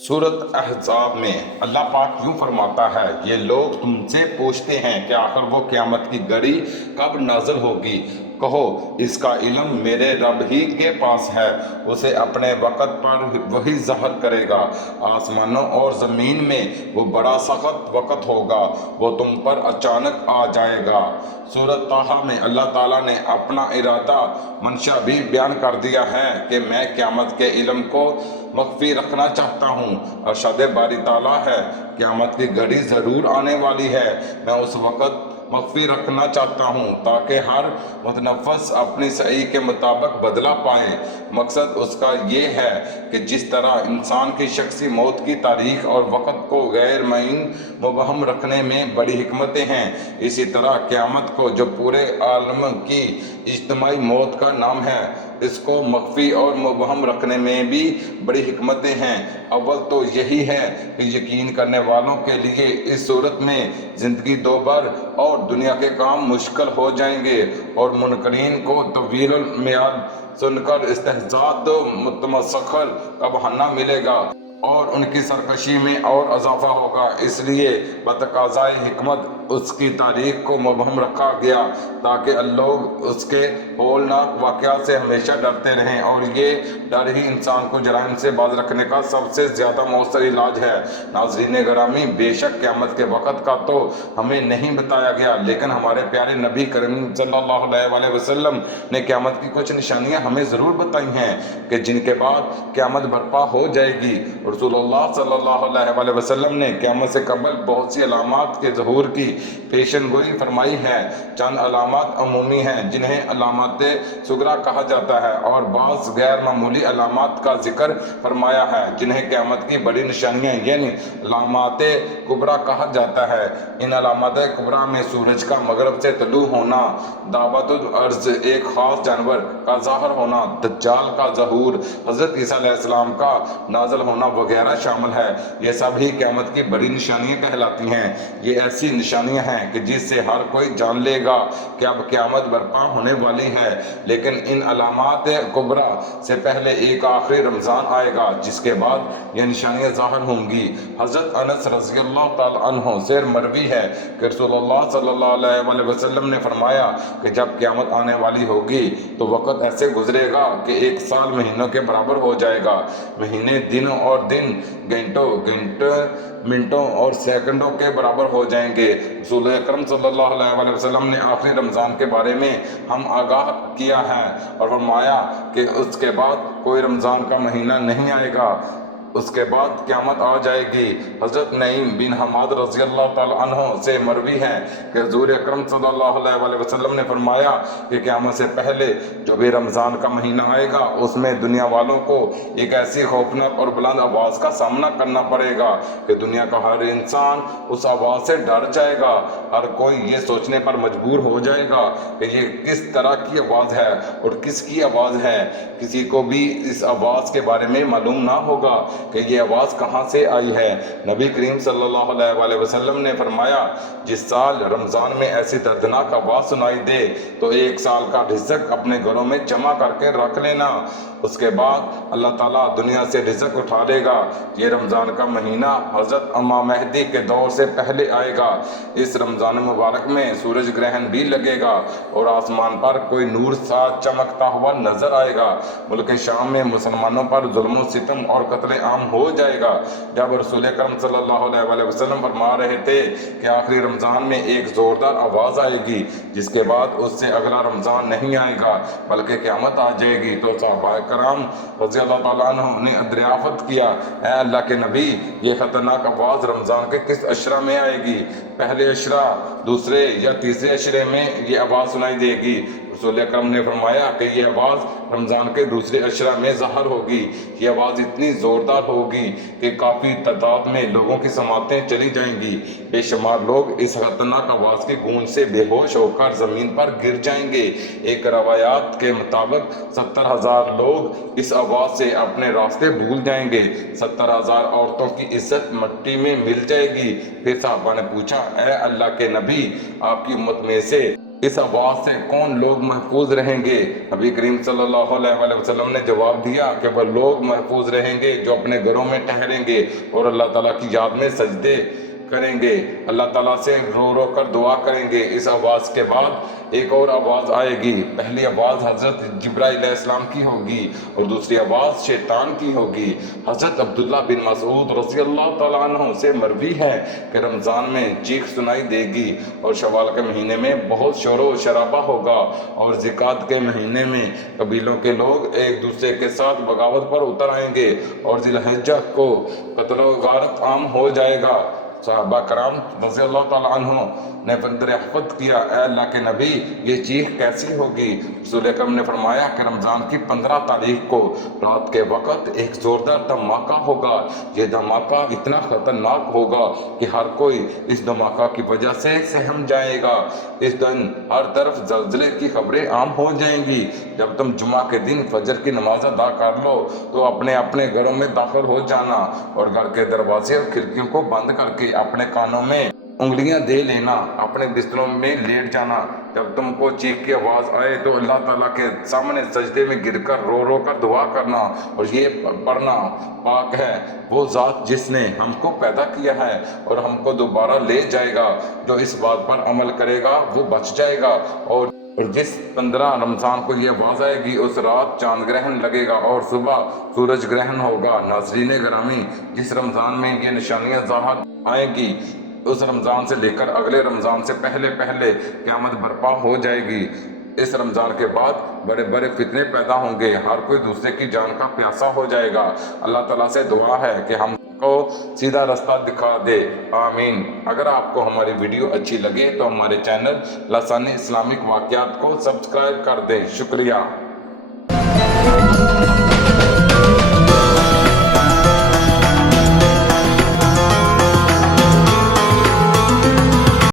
سورۃ احزاب میں اللہ پاک یوں فرماتا ہے، یہ لوگ تم سے پوچھتے ہیں کہ آخر وہ قیامت کی گھڑی کب نازل ہوگی۔ کہو، اس کا علم میرے رب ہی کے پاس ہے، اسے اپنے وقت پر وہی ظاہر کرے گا۔ آسمانوں اور زمین میں وہ بڑا سخت وقت ہوگا، وہ تم پر اچانک آ جائے گا۔ سورۃ طٰہٰ میں اللہ تعالیٰ نے اپنا ارادہ منشا بھی بیان کر دیا ہے کہ میں قیامت کے علم کو مخفی رکھنا چاہتا ہوں۔ ارشاد باری تعالیٰ ہے، قیامت کی گھڑی ضرور آنے والی ہے، میں اس وقت مخفی رکھنا چاہتا ہوں تاکہ ہر متنفس اپنی سعی کے مطابق بدلہ پائے۔ مقصد اس کا یہ ہے کہ جس طرح انسان کی شخصی موت کی تاریخ اور وقت کو غیر معین مبہم رکھنے میں بڑی حکمتیں ہیں، اسی طرح قیامت کو جو پورے عالم کی اجتماعی موت کا نام ہے، اس کو مخفی اور مبہم رکھنے میں بھی بڑی حکمتیں ہیں۔ اول تو یہی ہے کہ یقین کرنے والوں کے لیے اس صورت میں زندگی دوبر اور دنیا کے کام مشکل ہو جائیں گے، اور منکرین کو طویل المیعاد سن کر استحزاء و متمسخر کا بہانہ ملے گا اور ان کی سرکشی میں اور اضافہ ہوگا۔ اس لیے بتقاضائے حکمت اس کی تاریخ کو مبہم رکھا گیا تاکہ لوگ اس کے ہولناک واقعات سے ہمیشہ ڈرتے رہیں، اور یہ ڈر ہی انسان کو جرائم سے باز رکھنے کا سب سے زیادہ مؤثر علاج ہے۔ ناظرین گرامی، بے شک قیامت کے وقت کا تو ہمیں نہیں بتایا گیا، لیکن ہمارے پیارے نبی کریم صلی اللہ علیہ وسلم نے قیامت کی کچھ نشانیاں ہمیں ضرور بتائی ہیں کہ جن کے بعد قیامت برپا ہو جائے گی۔ رسول اللہ صلی اللہ علیہ وسلم نے قیامت سے قبل بہت سی علامات کے ظہور کی پیشن گوئی فرمائی ہے۔ چند علامات عمومی ہیں جنہیں علامات صغریٰ کہا جاتا ہے، اور بعض غیر معمولی علامات کا ذکر فرمایا ہے جنہیں قیامت کی بڑی نشانیاں یعنی علامات کبریٰ کہا جاتا ہے۔ ان علامات کبریٰ میں سورج کا مغرب سے طلوع ہونا، دابۃ الارض ایک خاص جانور کا ظاہر ہونا، دجال کا ظہور، حضرت عیسیٰ علیہ السلام کا نازل ہونا وغیرہ شامل ہے۔ یہ سب ہی قیامت کی بڑی نشانیاں کہلاتی ہیں۔ یہ ایسی نشانیاں ہیں کہ جس سے ہر کوئی جان لے گا کہ اب قیامت برپا ہونے والی ہے، لیکن ان علامات کبریٰ سے پہلے ایک آخری رمضان آئے گا جس کے بعد یہ نشانیاں ظاہر ہوں گی۔ حضرت انس رضی اللہ تعالیٰ عنہ سے مروی ہے کہ رسول اللہ صلی اللہ علیہ وسلم نے فرمایا کہ جب قیامت آنے والی ہوگی تو وقت ایسے گزرے گا کہ ایک سال مہینوں کے برابر ہو جائے گا، مہینے دنوں اور دن گھنٹوں منٹوں اور سیکنڈوں کے برابر ہو جائیں گے۔ رسول اکرم صلی اللہ علیہ وسلم نے آخری رمضان کے بارے میں ہم آگاہ کیا ہے اور فرمایا کہ اس کے بعد کوئی رمضان کا مہینہ نہیں آئے گا، اس کے بعد قیامت آ جائے گی۔ حضرت نعیم بن حماد رضی اللہ تعالیٰ عنہ سے مروی ہے کہ حضور اکرم صلی اللہ علیہ وسلم نے فرمایا کہ قیامت سے پہلے جو بھی رمضان کا مہینہ آئے گا اس میں دنیا والوں کو ایک ایسی خوفناک اور بلند آواز کا سامنا کرنا پڑے گا کہ دنیا کا ہر انسان اس آواز سے ڈر جائے گا۔ ہر کوئی یہ سوچنے پر مجبور ہو جائے گا کہ یہ کس طرح کی آواز ہے اور کس کی آواز ہے۔ کسی کو بھی اس آواز کے بارے میں معلوم نہ ہوگا کہ یہ آواز کہاں سے آئی ہے۔ نبی کریم صلی اللہ علیہ وسلم نے فرمایا، جس سال رمضان میں ایسی دردناک آواز سنائی دے تو ایک سال کا رزق اپنے گھروں میں جمع کر کے رکھ لینا، اس کے بعد اللہ تعالیٰ دنیا سے رزق اٹھا لے گا۔ یہ رمضان کا مہینہ حضرت امام مہدی کے دور سے پہلے آئے گا۔ اس رمضان مبارک میں سورج گرہن بھی لگے گا اور آسمان پر کوئی نور سا چمکتا ہوا نظر آئے گا۔ ملک شام میں مسلمانوں پر ظلم و ستم اور قتل عام ہو جائے گا۔ جب رسول اکرم صلی اللہ علیہ وسلم فرما رہے تھے کہ آخری رمضان میں ایک زوردار آواز آئے گی جس کے بعد اس سے اگلا رمضان نہیں آئے گا بلکہ قیامت آ جائے گی، تو صحابہ کرام رضی اللہ تعالیٰ عنہ نے دریافت کیا، اے اللہ کے نبی، یہ خطرناک آواز رمضان کے کس عشرہ میں آئے گی؟ پہلے عشرہ، دوسرے یا تیسرے عشرے میں یہ آواز سنائی دے گی؟ رسول اکرم نے فرمایا کہ یہ آواز رمضان کے دوسرے عشرہ میں ظاہر ہوگی۔ یہ آواز اتنی زوردار ہوگی کہ کافی تعداد میں لوگوں کی سماعتیں چلی جائیں گی۔ بے شمار لوگ اس خطرناک آواز کی گونج سے بے ہوش ہو کر زمین پر گر جائیں گے۔ ایک روایات کے مطابق 70,000 لوگ اس آواز سے اپنے راستے بھول جائیں گے۔ 70,000 عورتوں کی عزت مٹی میں مل جائے گی۔ پھر صحابہ نے پوچھا، اے اللہ کے نبی، آپ کی امت میں سے اس آواز سے کون لوگ محفوظ رہیں گے؟ نبی کریم صلی اللہ علیہ وسلم نے جواب دیا کہ وہ لوگ محفوظ رہیں گے جو اپنے گھروں میں ٹھہریں گے اور اللہ تعالیٰ کی یاد میں سجدے کریں گے، اللہ تعالیٰ سے رو رو کر دعا کریں گے۔ اس آواز کے بعد ایک اور آواز آئے گی، پہلی آواز حضرت جبرائیل علیہ السلام کی ہوگی اور دوسری آواز شیطان کی ہوگی۔ حضرت عبداللہ بن مسعود رضی اللہ تعالیٰ عنہ سے مروی ہے کہ رمضان میں چیخ سنائی دے گی اور شوال کے مہینے میں بہت شور و شرابہ ہوگا اور ذکات کے مہینے میں قبیلوں کے لوگ ایک دوسرے کے ساتھ بغاوت پر اتر آئیں گے اور ذی الحجہ کو قتل و غارت عام ہو جائے گا۔ صحابہ کرام رضی اللہ تعالیٰ عنہ نے بندر احفظ کیا، اے اللہ کے نبی یہ چیخ کیسی ہوگی؟ رسول اکرم نے فرمایا کہ رمضان کی 15 تاریخ کو رات کے وقت ایک زوردار دھماکہ ہوگا، یہ دھماکہ اتنا خطرناک ہوگا کہ ہر کوئی اس دھماکہ کی وجہ سے سہم جائے گا۔ اس دن ہر طرف زلزلے کی خبریں عام ہو جائیں گی۔ جب تم جمعہ کے دن فجر کی نماز ادا کر لو تو اپنے اپنے گھروں میں داخل ہو جانا اور گھر کے دروازے اور کھڑکیوں کو بند کر کے اپنے کانوں میں انگلیاں دے لینا، اپنے بستروں میں لیٹ جانا۔ جب تم کو چیخ کی آواز آئے تو اللہ تعالیٰ کے سامنے سجدے میں گر کر رو رو کر دعا کرنا اور یہ پڑھنا، پاک ہے وہ ذات جس نے ہم کو پیدا کیا ہے اور ہم کو دوبارہ لے جائے گا، جو اس بات پر عمل کرے گا وہ بچ جائے گا۔ اور جس 15 رمضان کو یہ آواز آئے گی اس رات چاند گرہن لگے گا اور صبح سورج گرہن ہوگا۔ ناظرین گرامی، جس رمضان میں یہ نشانیاں ظاہر آئیں گی اس رمضان سے لے کر اگلے رمضان سے پہلے قیامت برپا ہو جائے گی۔ اس رمضان کے بعد بڑے بڑے فتنے پیدا ہوں گے، ہر کوئی دوسرے کی جان کا پیاسا ہو جائے گا۔ اللہ تعالیٰ سے دعا ہے کہ ہم کو سیدھا رستہ دکھا دے، آمین۔ اگر آپ کو ہماری ویڈیو اچھی لگے تو ہمارے چینل لسان اسلامک واقعات کو سبسکرائب کر دیں۔ شکریہ۔